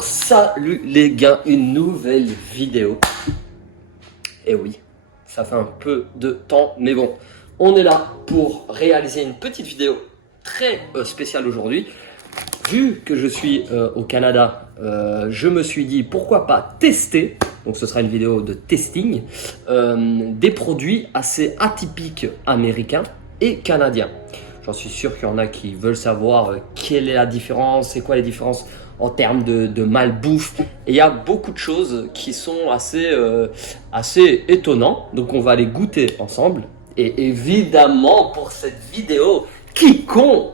Salut les gars, une nouvelle vidéo. Et oui, ça fait un peu de temps, mais bon, on est là pour réaliser une petite vidéo très spéciale aujourd'hui. Vu que je suis au Canada, je me suis dit pourquoi pas tester, donc ce sera une vidéo de testing, des produits assez atypiques américains et canadiens. J'en suis sûr qu'il y en a qui veulent savoir quelle est la différence, c'est quoi les différences en termes de malbouffe. Et il y a beaucoup de choses qui sont assez étonnantes. Donc on va les goûter ensemble. Et évidemment pour cette vidéo, quiconque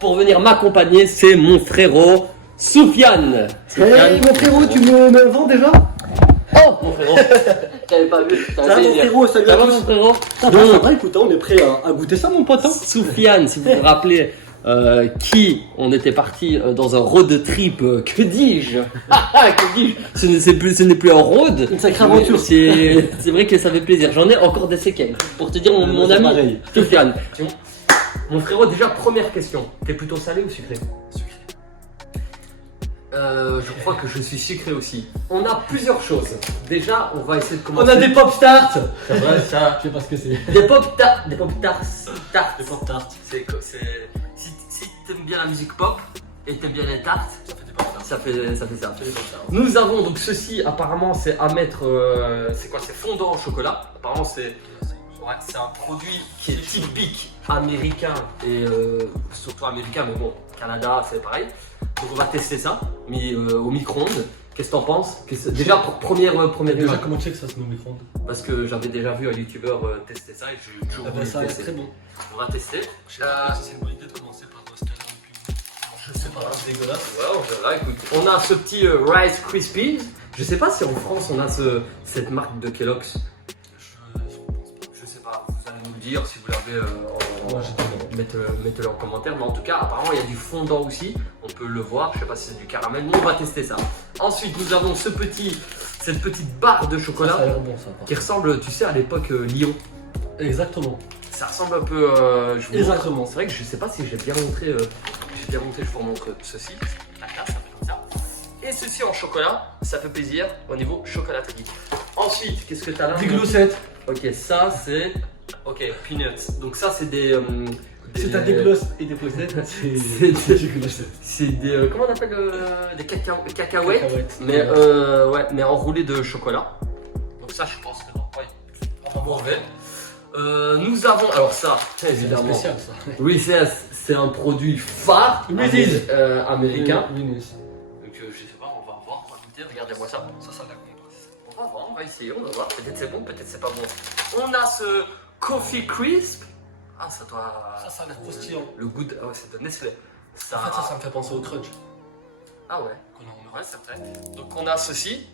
pour venir m'accompagner, c'est mon frérot Soufiane. Hey mon frérot, tu me vends déjà? Oh mon frérot, t'avais pas vu. Ça va mon frérot, salut à tous. Mon frérot. Ça va, écoute, on est prêt à goûter ça mon pote. Soufiane, si vous vous rappelez, on était parti dans un road trip, que dis-je? Que dis-je? Ce n'est plus un road. Une sacrée aventure. C'est vrai que ça fait plaisir. J'en ai encore des séquelles. Pour te dire, mon ami pareil. Soufiane. Mon frérot, déjà première question. T'es plutôt salé ou sucré? Sucré. Je crois que je suis sucré aussi. On a plusieurs choses. Déjà, on va essayer de commencer. On a des pop tarts. C'est vrai, ça. Je sais pas ce que c'est. Des pop tarts. Des pop tarts. Des pop tarts. Si t'aimes bien la musique pop et t'aimes bien les tartes, Ça fait des pop tarts. ça fait ça. Nous avons donc ceci, apparemment c'est à mettre, c'est quoi? C'est fondant au chocolat. Apparemment c'est un produit qui est typique américain et surtout américain, mais bon, Canada c'est pareil. Donc on va tester ça, mis au micro-ondes. Qu'est-ce que t'en penses? Déjà première Déjà, image. comment check ça se met au micro-ondes? Parce que j'avais déjà vu un youtubeur tester ça et j'ai toujours Ah bah voulu ça a l'air tester. très bon. On va tester. Je sais pas si c'est une bonne idée de commencer par ce canard depuis. Je sais pas, c'est dégueulasse. Ouais, on verra, écoute. On a ce petit Rice Krispies. Je sais pas si en France on a cette marque de Kellogg's. Je sais pas, vous allez nous le dire si vous l'avez Moi, j'ai pas. mettez-le en commentaire. Mais en tout cas, apparemment il y a du fondant aussi. On peut le voir, je sais pas si c'est du caramel, mais on va tester ça. Ensuite, nous avons cette petite barre de chocolat Ça a l'air bon ça. qui ressemble, tu sais, à l'époque Lyon. Exactement. Ça ressemble un peu. Je vous Exactement. montre. C'est vrai que je sais pas si j'ai bien montré. Je vous montre ceci. Là, ça fait comme ça. Et ceci en chocolat, ça fait plaisir au niveau chocolaterie. Ensuite, qu'est-ce que tu as là? Des glossettes. Ok, ça c'est. Ok, peanuts. Donc, ça c'est des. Si t'as des glosses et des poussettes, C'est des glossettes. C'est des. Comment on appelle des cacahuètes. Cacahuètes. Mais ouais, mais enroulés de chocolat. Donc, ça, je pense que non. Ouais. Enfin, bon, nous avons. Alors, ça, C'est évidemment. spécial ça. Reese's, c'est un produit phare Reese's. américain. Reese's. Donc je sais pas, on va voir, on va goûter, regardez-moi ça. Ça a l'air bon. On va voir, on va essayer, on va voir. Peut-être c'est bon, peut-être c'est pas bon. On a ce Coffee Crisp. Ah, ça doit. Ça a l'air croustillant. Le goût de. Ah ouais, c'est de Nestlé. En fait, ça me fait penser au crunch. Ah ouais. Ouais, c'est vrai. Donc on a ceci.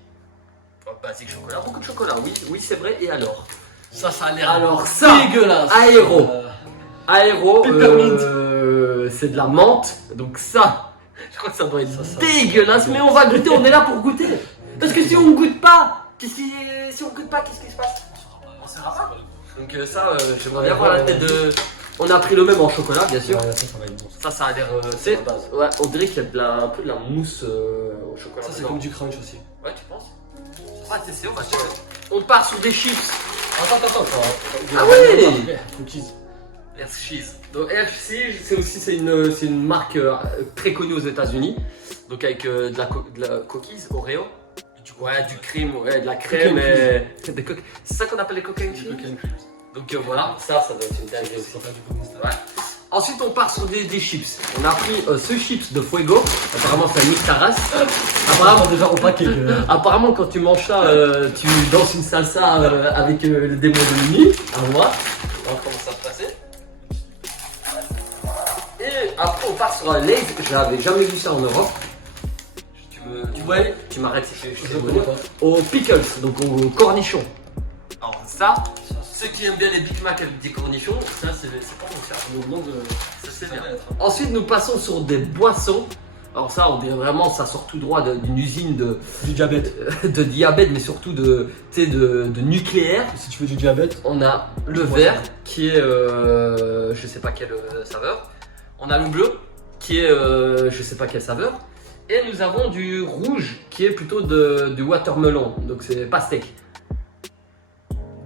Basique chocolat, beaucoup de chocolat, oui, c'est vrai. Et alors? Ça a l'air Alors ça, dégueulasse. Aéro. Aéro, Peppermint. c'est de la menthe, donc ça, je crois que ça doit être Ça, dégueulasse, mais on va goûter, on est là pour goûter. Parce que si on goûte pas, qu'est-ce qui se passe? On saura pas. Donc ça, j'aimerais bien voir la tête de... On a pris le même en chocolat, bien sûr. Ouais, ça va être bon. Ça a l'air... C'est la base. Ouais, on dirait qu'il y a un peu de la mousse au chocolat. Ça, c'est dedans. comme du crunch aussi. Ouais, tu penses? On va tester, on va tester. On part sur des chips. Attends. Ah ouais. Cookies. Hershey's. Donc Hershey's, c'est une marque très connue aux États-Unis. Donc avec de la cookies Oreo. Ouais, du crème, ouais, de la crème et c'est ça qu'on appelle les cocaine chips. Donc voilà, ça doit être une dinguerie aussi. Ouais. Ensuite, on part sur des chips. On a pris ce chips de Fuego. Apparemment, ça nique ta race. Apparemment, déjà au paquet. Apparemment, quand tu manges ça, tu danses une salsa avec le démon de Mimi. À voir. On va voir comment ça va se passer. Et après, on part sur un Lay's. Je n'avais jamais vu ça en Europe. Tu m'arrêtes si je Je connais pas. Aux pickles, donc aux cornichons. Alors, ça, ceux qui aiment bien les Big Mac avec des cornichons, ça, c'est pas mon faire. Au monde, Ça, c'est bien. Ensuite, nous passons sur des boissons. Alors ça, on dirait vraiment, ça sort tout droit d'une usine du diabète. de diabète, mais surtout de nucléaire. Si tu veux du diabète, On a le vert qui est, je sais pas quelle saveur. On a le bleu qui est, je sais pas quelle saveur. Et nous avons du rouge qui est plutôt du watermelon, donc c'est pastèque.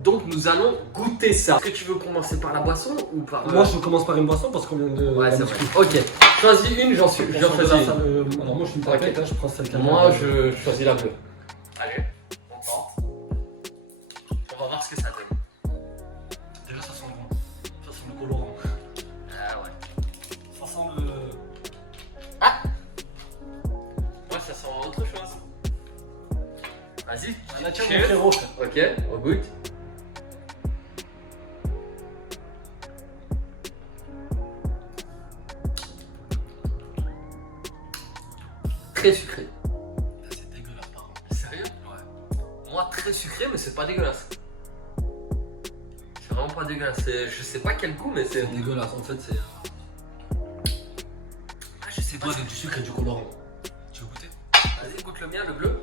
Donc nous allons goûter ça. Est-ce que tu veux commencer par la boisson ou par... Moi je commence par une boisson parce qu'on vient de... Ouais, c'est vrai. Ok, choisis une, j'en choisis une. Alors moi je suis une tapette, Ok. je prends celle qui a Moi je choisis la bleue. Allez, on tente. On va voir ce que ça donne. Déjà, ça sent bon. Ça sent le colorant. Ah ouais. Ça sent le. Moi ça sent autre chose. Vas-y. Ah, tiens, Cheers. mon frérot. Ok, on goûte. Très sucré. C'est dégueulasse par contre. Sérieux? Ouais. Moi très sucré mais c'est pas dégueulasse. C'est vraiment pas dégueulasse. Je sais pas quel goût mais c'est... C'est dégueulasse, en fait c'est... Ah, je sais pas. Moi c'est du sucre et du colorant. Tu veux goûter? Vas-y goûte le mien, le bleu.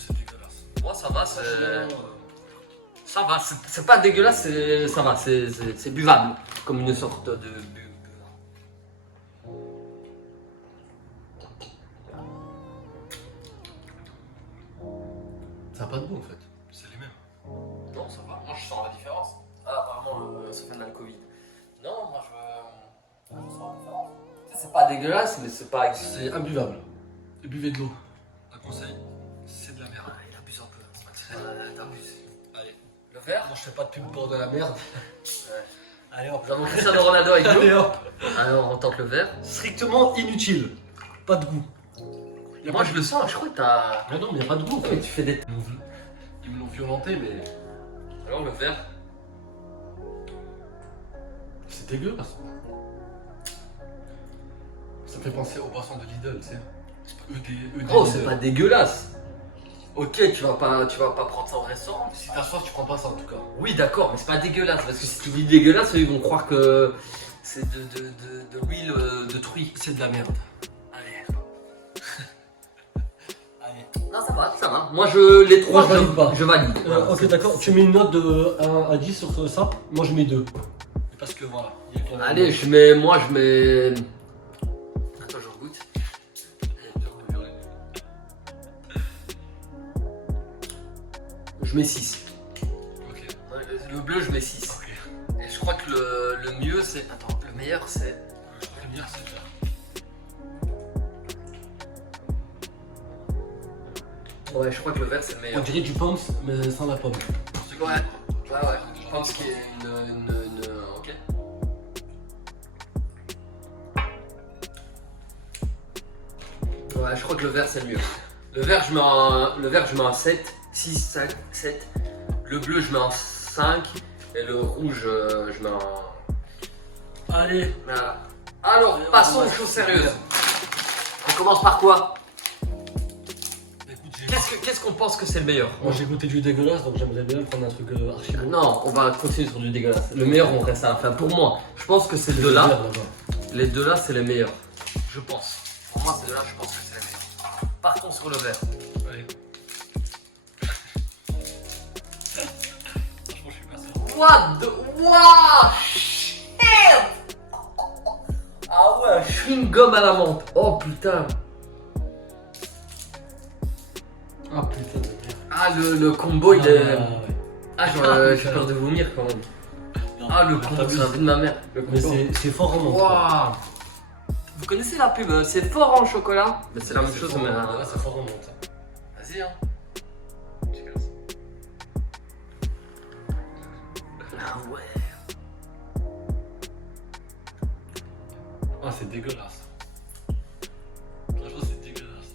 C'est dégueulasse. Moi ça va, ça va, c'est pas dégueulasse, ça va, c'est buvable. Comme une sorte de... Ça n'a pas de goût en fait. C'est les mêmes. Non, ça va, moi je sens la différence. Ah, apparemment, ça fait de la Covid. Non, moi je sens la différence. C'est pas dégueulasse, mais c'est pas. C'est imbuvable. Et buvez de l'eau. Un conseil, c'est de la merde. Il abuse un peu. T'abuses. Allez. Le verre. Moi je fais pas de pub pour de la merde. Allez hop. Nous avons Cristiano Ronaldo avec Allez nous. hop. Alors, on tente le verre. Strictement inutile. Pas de goût. Moi je le sens, je crois que t'as. Mais non mais y a pas de goût en Tu fait. fais des. Ils me l'ont violenté mais... Alors, le verre. C'est dégueulasse. Ça me fait penser aux boissons de Lidl, tu sais. C'est pas ED. Oh, c'est pas dégueulasse. Ok, tu vas pas prendre ça au restaurant. Si t'as soif, tu prends pas ça en tout cas. Oui, d'accord, mais c'est pas dégueulasse. Parce que si tu dis dégueulasse, ils vont croire que c'est de l'huile de truie. C'est de la merde. Allez. Allez. Non, ça va. Moi, les trois, Moi, je valide pas. Je valide. Voilà, Ok c'est- d'accord, tu mets une note de 1 à 10 sur ça. Moi je mets 2. Parce que voilà. il y a quand même- Allez, je mets. Attends, je regoute. Je mets 6. Ok. Le bleu, je mets 6. Ok. Et je crois que le mieux, c'est. Attends, le meilleur, c'est. Je crois que le meilleur, c'est le vert. Ouais, je crois que le vert, c'est le On meilleur. dirait du pomme mais sans la pomme. Ouais. Je pense qu'il y a une. Ok. Ouais, je crois que le vert, c'est le mieux. Le vert, je mets un 7. 6, 5, 7. Le bleu, je mets un 5. Et le rouge, je mets un. Allez. Voilà. Alors, passons aux choses sérieuses. On commence par quoi? Écoute, j'ai. Qu'est-ce qu'on pense que c'est le meilleur? Moi j'ai goûté du dégueulasse donc j'aimerais bien prendre un truc archi bon. Non, on va continuer sur du dégueulasse. Le meilleur, on reste à la fin. Pour moi, je pense que ces deux-là, les deux-là, c'est les meilleurs. Je pense. Pour moi, ces deux-là, je pense que c'est les meilleurs. Partons sur le vert. Allez. Franchement, je suis pas sûr. What? Shit! Ah ouais, chewing-gum à la menthe. Oh putain. Ah putain de merde. Ah, le combo, il est. ouais. J'ai peur de vomir quand même. Ah, le combo, c'est un peu de ma mère. Le Mais combo. c'est fort en menthe. Waouh. Vous connaissez la pub, c'est fort en chocolat? Mais c'est la même chose, mais. Là c'est fort en menthe. Vas-y, hein. Ah ouais. Ah c'est dégueulasse. Franchement, c'est dégueulasse.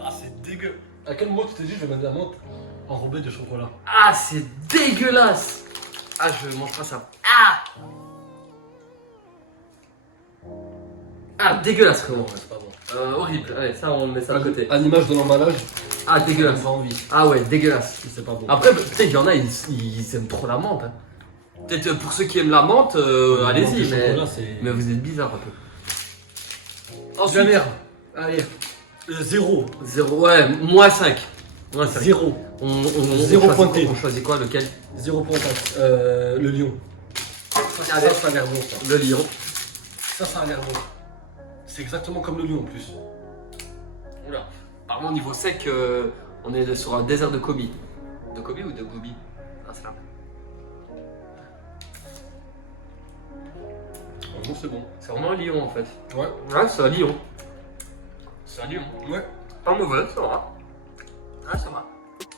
Ah, c'est dégueu. À quel moment tu t'es dit je vais mettre de la menthe enrobée de chocolat? Ah, c'est dégueulasse. Ah, je mange pas ça. Ah. Ah, dégueulasse, comment? Ouais, c'est pas bon. Horrible. Allez, ça, on met ça de côté. À l'image de l'emballage, Ah, ça dégueulasse. donne pas envie. Ah ouais, dégueulasse. C'est pas bon. Après, peut-être qu'il y en a, ils aiment trop la menthe. Hein. Peut-être pour ceux qui aiment la menthe, allez-y, Le mais, chocolat, c'est... mais vous êtes bizarre un peu. de la Ensuite, merde. Allez. 0. 0, ouais, moins 5. Moins 5. 0. On Zéro choisit pointé. quoi, on choisit quoi, lequel? 0.4. Le lion. Allez, Ça a l'air bon ça. le lion. Ça a l'air bon. C'est exactement comme le lion en plus. Oula. Apparemment, au niveau sec, on est sur un désert de Kobe. De Kobe ou de Gobi? Ah, c'est là. Franchement, c'est bon. C'est vraiment un lion en fait. Ouais. Ouais, c'est un lion. C'est un lion. Ouais. Pas mauvais, ça va. Ouais, ça va.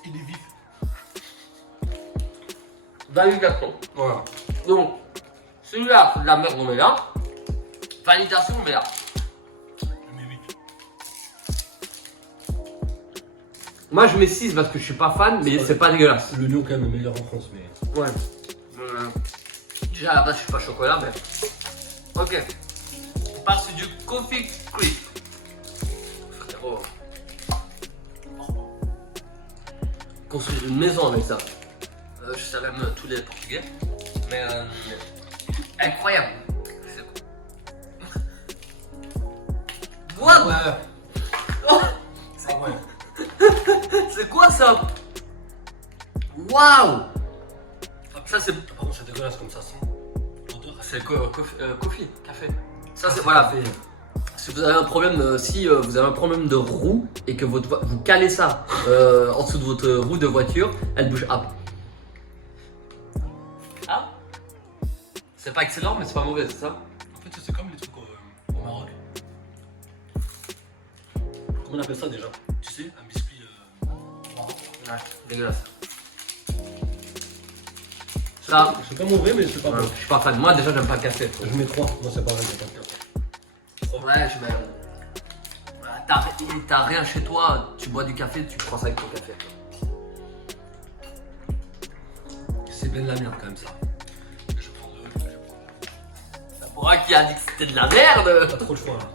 Il est vif. Validation. Voilà. Donc, celui-là, c'est de la merde, on met là. Validation, on met là. Je mets 8. Moi, je mets 6 parce que je suis pas fan, mais c'est pas dégueulasse. Le lion, quand même, est meilleur en France, mais. Ouais. Déjà, à la base, je suis pas chocolat, mais. Ok. On passe sur du Coffee Crisp. Frérot. Construire une maison avec ça. Je savais même tous les portugais. Mais incroyable. What? Ouais. Oh, Ah ouais. c'est quoi ça? Waouh! Ça c'est. Par contre, c'est dégueulasse comme ça sent. L'odeur. C'est coffee, café. Ça c'est voilà. Si vous avez un problème, si vous avez un problème de roue et que vous calez ça en dessous de votre roue de voiture, elle bouge up. Ah? C'est pas excellent, mais c'est pas mauvais, c'est ça? En fait, c'est comme les trucs au Maroc. Comment on appelle ça déjà? Tu sais, un biscuit Maroc. Ouais, dégueulasse. Ça, C'est pas mauvais, mais c'est pas ouais, bon. je suis pas fan. Moi déjà j'aime pas le café. Je mets 3. Moi, c'est pareil, c'est pas bien. Ouais, je mets. T'as rien chez toi, tu bois du café, tu prends ça avec ton café. C'est bien de la merde quand même ça. Je prends le. Ça pourra qui a dit que c'était de la merde. Pas trop le choix là.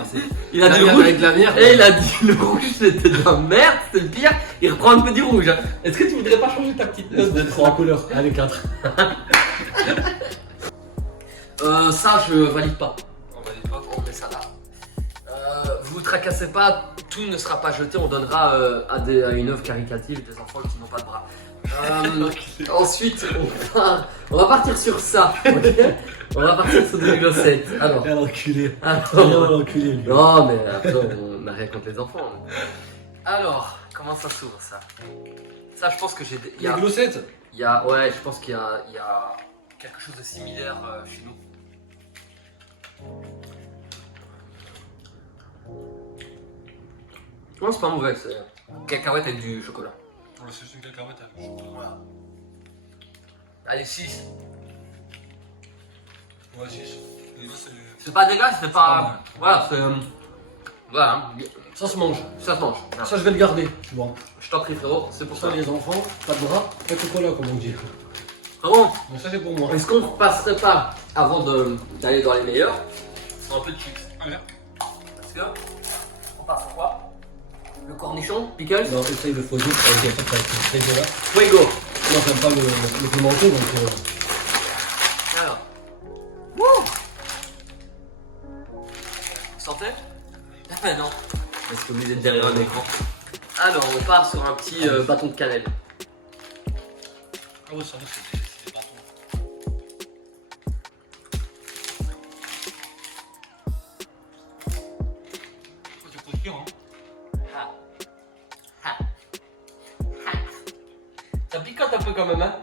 Ah, Il a la dit merde rouge avec la merde. et il a dit le rouge c'était de la merde, c'est le pire. Il reprend un peu du rouge. Est-ce que tu voudrais pas changer ta petite note de 3 couleurs. Allez, 4. Ça je valide pas. On valide pas, on met ça là. Vous tracassez pas, tout ne sera pas jeté, on donnera à une œuvre caritative des enfants qui n'ont pas de bras. Ensuite, on va partir sur ça. Okay, on va partir sur des glossettes. Alors, Quel enculé. alors L'enculé, lui. non, mais après, on n'a rien contre les enfants. Alors, comment ça s'ouvre ça? Ça, je pense que j'ai. Il y a glossettes. Ouais, je pense qu'il y a quelque chose de similaire chez nous. Non, c'est pas mauvais, c'est cacahuète avec du chocolat. Ouais, c'est juste une cacahuète avec du chocolat. Voilà. Allez, 6. Ouais, 6. C'est pas dégueulasse, c'est pas. mal. Voilà, c'est. Voilà, Ça se mange. ça se mange. Ça, je vais le garder, tu vois. Je t'en prie, frérot, c'est pour Pour ça. ça, les enfants, pas de bras, pas de chocolat, comme on dit. Frérot, Donc, ça, c'est pour moi. est-ce qu'on ne passerait pas, avant d'aller dans les meilleurs, sur un peu de chips? Ouais. Parce que. On passe sur quoi? Le cornichon, pickles, Non, essaye le faux doute, ça va être très dégueulasse. fuego. Moi, j'aime pas le pimenté, donc. Alors. Wouh! Vous sentez? Ah non. Parce que vous êtes derrière un écran. Alors, on part sur un petit bâton de cannelle. Ah ouais, ça va, c'est des bâtons. C'est croustillant, hein. Ah. Ah. Ah. Ça picote un peu quand même, hein?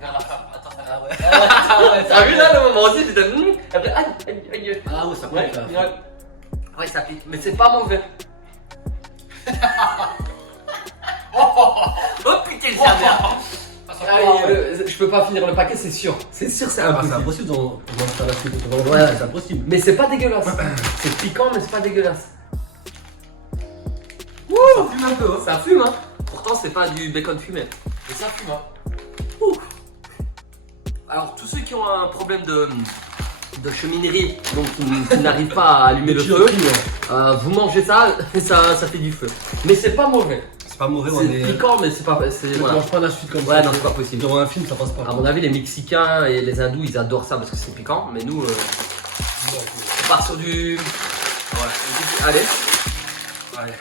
Vers la fin. Attends, ça va. ouais. T'as vu là le moment aussi, j'étais. Après, aïe, aïe, aïe. Ah ouais, ça peut Ouais, être là. ouais. Ouais, ça pique, mais c'est pas mauvais. Oh putain, sa mère! Je peux pas finir le paquet, c'est sûr. C'est sûr, c'est Ah, c'est impossible. impossible d'en faire la suite. Ouais. C'est impossible. Mais c'est pas dégueulasse. C'est piquant, mais c'est pas dégueulasse. Ça fume un peu, hein. Ça fume, hein. Pourtant, c'est pas du bacon fumé. Mais ça fume, hein. Ouh. Alors, tous ceux qui ont un problème de cheminerie, donc qui n'arrivent pas à allumer le feu, vous mangez ça et ça fait du feu. Mais c'est pas mauvais. C'est pas mauvais, C'est piquant, mais c'est pas. Je Voilà. mange pas la suite comme ça. Ouais, non, c'est pas possible. Devant un film, ça passe pas. À mon avis, les Mexicains et les Hindous, ils adorent ça parce que c'est piquant. Mais nous, on part sur du. Ouais. Allez. Allez.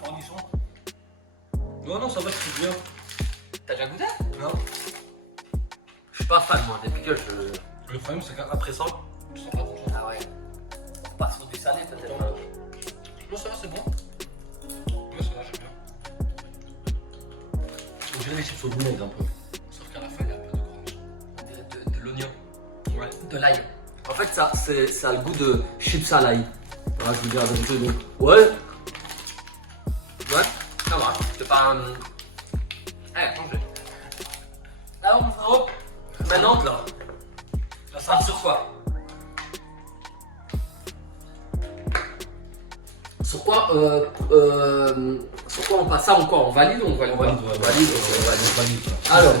Cornichon. Non, non, ça va, c'est bien. T'as déjà goûté? Non. Je suis pas fan, moi. Des pickles, après ça, je sens pas grand chose. Ah ouais. On part sur du salé peut-être. Hein. Non, ça va, c'est bon. Ouais, ça va, j'aime bien. On dirait les chips au vinaigre un peu. Sauf qu'à la fin, il y a un peu de grange. On dirait de l'oignon. Ouais. De l'ail. En fait, ça a le goût de chips à l'ail. Voilà, je vous dis la vérité. Donc, ouais. Ouais, ça va. C'est pas un. Allez, changez. Alors, mon frérot, maintenant, là. ça sera sur quoi? Sur quoi on passe ça encore? On valide ou on valide? On valide, pas ouais. On valide, ok, on valide. On valide. Alors.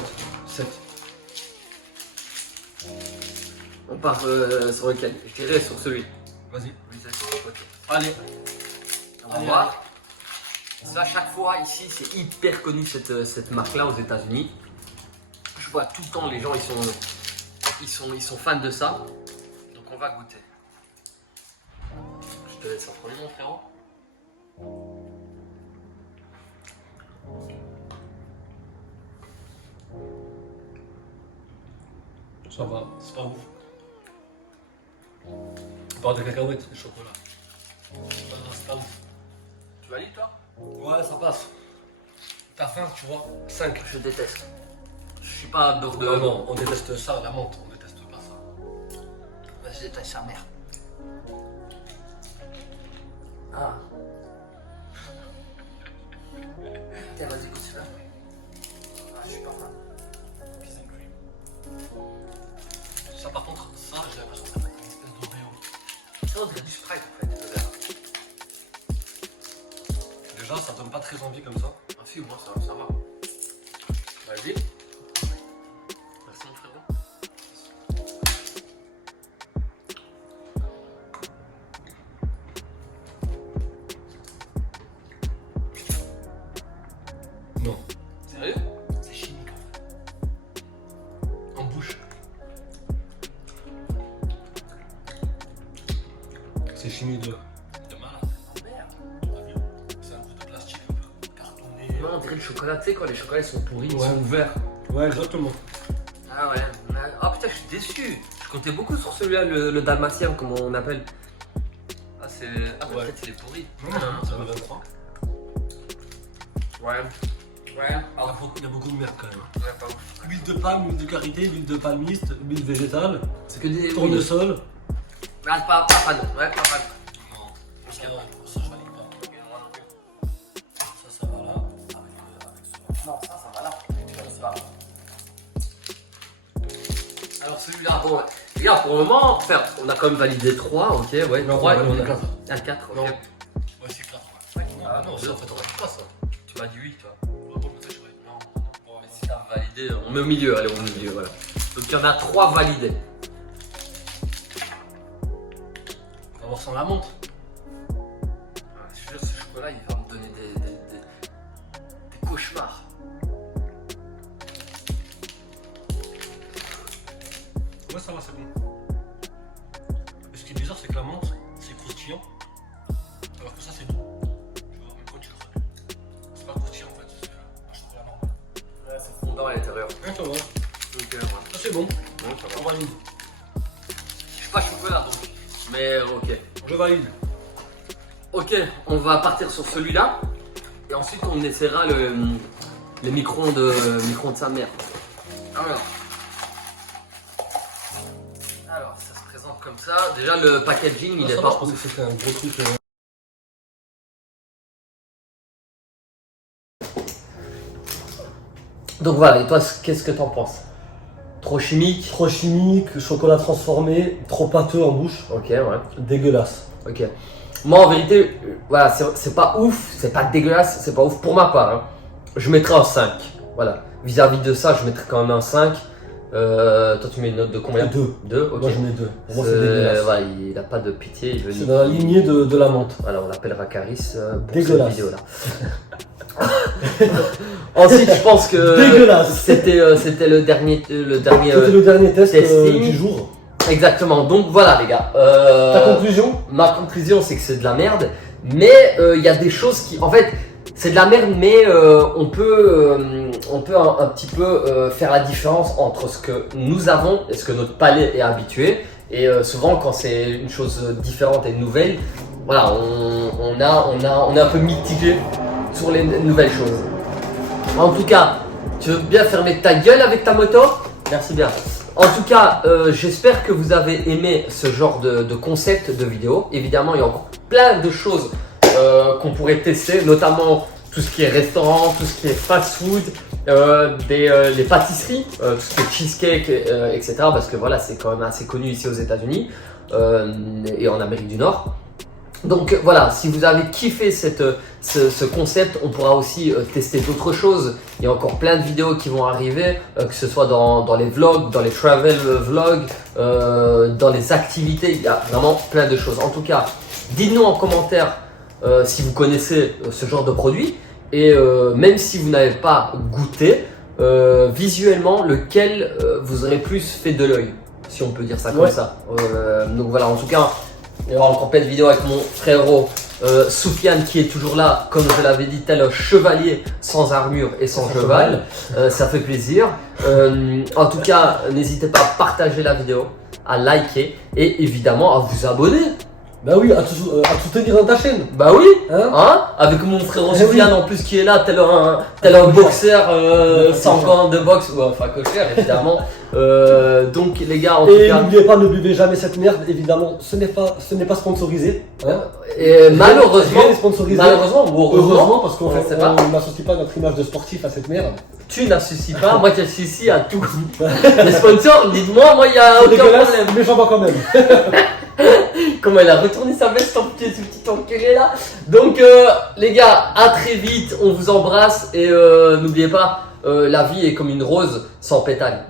7. On part sur lequel? Je dirais sur celui. Vas-y. Oui, ça, c'est ok. Allez. On va Allez, voir. Ça, chaque fois ici, c'est hyper connu cette marque-là aux États-Unis. Je vois tout le temps les gens, ils sont fans de ça. Donc on va goûter. Je te laisse en premier, mon frérot. Ça va, c'est pas ouf. On parle de cacahuètes, de chocolat. C'est pas ouf. Tu valides toi? Ouais, ça passe. T'as faim, tu vois. 5. Je déteste. Je suis pas beurre de. Non, on déteste ça, la menthe, on déteste pas ça. Je déteste sa mère. Ah. Tiens, vas-y, goûte celui-là. Ah, je suis pas fan. Peas and cream. Ça, par contre, ça, j'ai l'impression que ça va être une espèce d'Oreo. Ça, on dirait du Sprite en fait, le verre. Déjà, ça donne pas très envie comme ça. Ah si, moi ça va. Vas-y. Merci mon frérot. Non. Sérieux? C'est chimique en fait. En bouche. C'est chimique de malade. Oh merde. T'as vu? C'est un goût de plastique un peu cartonné. Non, on dirait le chocolat, tu sais, quand les chocolats ils sont pourris, ils Ouais. sont ouverts. Ouais, exactement. Ah ouais. Ah putain, je suis déçu. Je comptais beaucoup sur celui-là, le dalmatien, comme on appelle. Ah, c'est. Ah, Ouais. peut-être il est pourri. Non, ça va 23. Ouais. Ouais. Alors, il y a beaucoup de merde quand même. Hein. Ouais, pas ouf. Huile de palme, huile de karité, huile de palmiste, huile végétale, C'est que des. tournesol. Ah, pas fan. Ouais, pas fan. Non, parce que ça je valide pas. Ça va là. Avec Non, ça va là. C'est pas. Alors celui-là, bon, les gars, pour le moment, enfin, on a quand même validé 3, ok, ouais, Non, 3, on a 4. Ah, 4, ok. Non. Ouais, c'est 4. Ouais. Ah, non, ça en fait, on valide pas ça. Tu m'as dit 8, toi. Ouais, bon, peut-être je valide. Non. Mais si t'as validé, on met au milieu, allez, au milieu, voilà. Donc il y en a 3 validés. On va voir sans la montre. Ah, je suis sûr, ce chocolat, il va me donner des cauchemars. Ouais, ça va, c'est bon. Et ce qui est bizarre, c'est que la menthe, c'est croustillant. Alors que ça, c'est doux. Tu vois, même quand tu le croques. C'est pas croustillant en fait, c'est un chocolat normal. Ouais, c'est fondant à l'intérieur. Ouais, ça va. Ok, ouais. Ça, c'est bon. Bon, ça va. On valide. Je suis pas chocolat donc. Mais ok. Je valide. Ok, on va partir sur celui-là. Et ensuite, on essaiera le micro-ondes de sa mère. Alors, ça se présente comme ça. Déjà, le packaging, il Ah, est ça va, pas je pensais que c'était un gros truc. Donc voilà, et toi, qu'est-ce que t'en penses? Trop chimique? Trop chimique, chocolat transformé, trop pâteux en bouche. Ok, ouais. Dégueulasse. Ok. Moi, en vérité, voilà, c'est pas ouf, c'est pas dégueulasse, c'est pas ouf pour ma part. Hein. Je mettrais un 5. Voilà. Vis-à-vis de ça, je mettrais quand même un 5. Toi, tu mets une note de combien? 2. 2, ok. Moi, je mets 2. Pour moi, c'est dégueulasse. Voilà, il a pas de pitié. Il veut C'est dans la lignée de la menthe. Voilà, on l'appellera Caris pour Dégueulasse. cette vidéo-là. Ensuite, je pense que Dégueulasse. c'était le dernier C'était le dernier test testing. du jour. Exactement. Donc voilà, les gars. Ta conclusion? Ma conclusion, c'est que c'est de la merde. Mais il y a des choses qui, en fait, c'est de la merde, mais on peut un petit peu faire la différence entre ce que nous avons et ce que notre palais est habitué. Et souvent, quand c'est une chose différente et nouvelle, voilà, on est un peu mitigé sur les nouvelles choses. En tout cas, tu veux bien fermer ta gueule avec ta moto? Merci bien. En tout cas, j'espère que vous avez aimé ce genre de concept de vidéo. Évidemment, il y a encore plein de choses qu'on pourrait tester, notamment tout ce qui est restaurant, tout ce qui est fast-food, les pâtisseries, tout ce qui est cheesecake, etc. Parce que voilà, c'est quand même assez connu ici aux États-Unis et en Amérique du Nord. Donc voilà, si vous avez kiffé ce concept, on pourra aussi tester d'autres choses. Il y a encore plein de vidéos qui vont arriver, que ce soit dans les vlogs, dans les travel vlogs, dans les activités. Il y a vraiment plein de choses. En tout cas, dites-nous en commentaire si vous connaissez ce genre de produit. Et même si vous n'avez pas goûté, visuellement, lequel vous aurait plus fait de l'œil, si on peut dire ça comme ça. Donc voilà, en tout cas, il y aura encore plein de vidéos avec mon frérot Soufiane qui est toujours là, comme je l'avais dit, tel un chevalier sans armure et sans cheval. Ça fait plaisir. En tout cas, n'hésitez pas à partager la vidéo, à liker et évidemment à vous abonner. Bah oui, à tout tenir dans ta chaîne. Bah oui, hein, avec mon frère Soufiane en plus qui est là, tel un boxeur sans gants de boxe, ou enfin cochère évidemment. Donc les gars, en tout cas. N'oubliez pas, ne buvez jamais cette merde, évidemment, ce n'est pas sponsorisé. Hein. Et malheureusement, Rien n'est sponsorisé. Malheureusement ou heureusement, parce qu'on n'associe pas notre image de sportif à cette merde. Tu n'associes pas, moi j'associe à tout. Les sponsors, dites-moi, moi il n'y a aucun problème. Mais j'en vois quand même. Comment il a retourné sa veste, ce petit enculé là. Donc les gars, à très vite, on vous embrasse et n'oubliez pas, la vie est comme une rose sans pétales.